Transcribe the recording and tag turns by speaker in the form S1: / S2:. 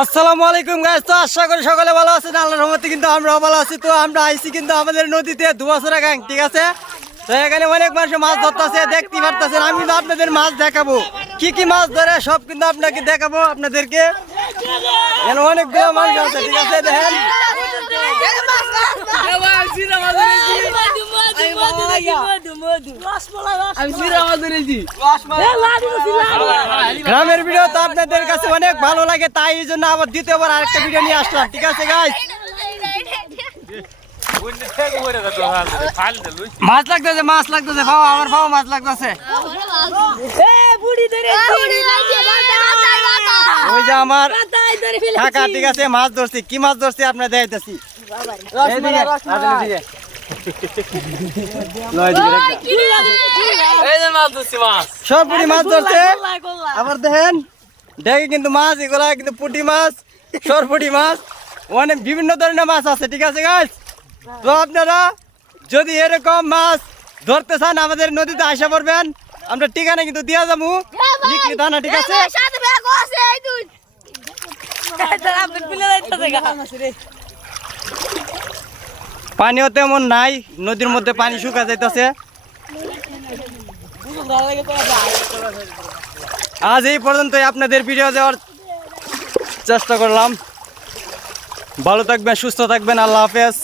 S1: আসসালামু আলাইকুম গাইস তো আশা করি সকলে ভালো আছেন। আল্লাহর রহমতে কিন্তু আমরা ভালো আছি। তো আমরা আইছি কিন্তু আমাদের নদীতে দুয়াশরা গাং ঠিক আছে? তো এখানে অনেক মানুষ মাছ ধরতেছে দেখতে পারতেছেন। আমি কিন্তু আপনাদের মাছ দেখাবো। কি কি মাছ ধরে সব কিন্তু আপনাকে দেখাবো আপনাদেরকে। এখানে অনেক মানুষ আছে ঠিক আছে? দেখেন।
S2: আমি সিরা মাছ ধরেছি
S1: গ্রামের ভিডিও তো আপনাদের কাছে অনেক ভালো লাগে তাই এই জন্য আবার দ্বিতীয়বার আরেকটা ভিডিও নিয়ে আসলাম ঠিক আছে গাইস মাছ লাগতেছে মাছ লাগতেছে ভাও আমার ভাও মাছ লাগতেছে ওই যে আমার কাকা ঠিক আছে মাছ ধরছি কি মাছ ধরছি আপনার দেখাইতেছি
S2: মাছ
S1: সব মাছ ধরছে আবার দেখেন, দেখে কিন্তু মাছ, এগুলা কিন্তু পুটি মাছ, সরপুটি মাছ, অনেক বিভিন্ন ধরনের মাছ আছে, ঠিক আছে গাছ তো আপনারা যদি এরকম মাছ ধরতে চান আমাদের নদীতে আসা পড়বেন, আমরা ঠিকানা কিন্তু দিয়া যাব দানা ঠিক আছে? পানিও তেমন নাই, নদীর মধ্যে পানি শুকা যাইতেছে। আজ এই পর্যন্তই আপনাদের ভিডিও দেওয়ার চেষ্টা করলাম। ভালো থাকবেন সুস্থ থাকবেন আল্লাহ হাফেজ।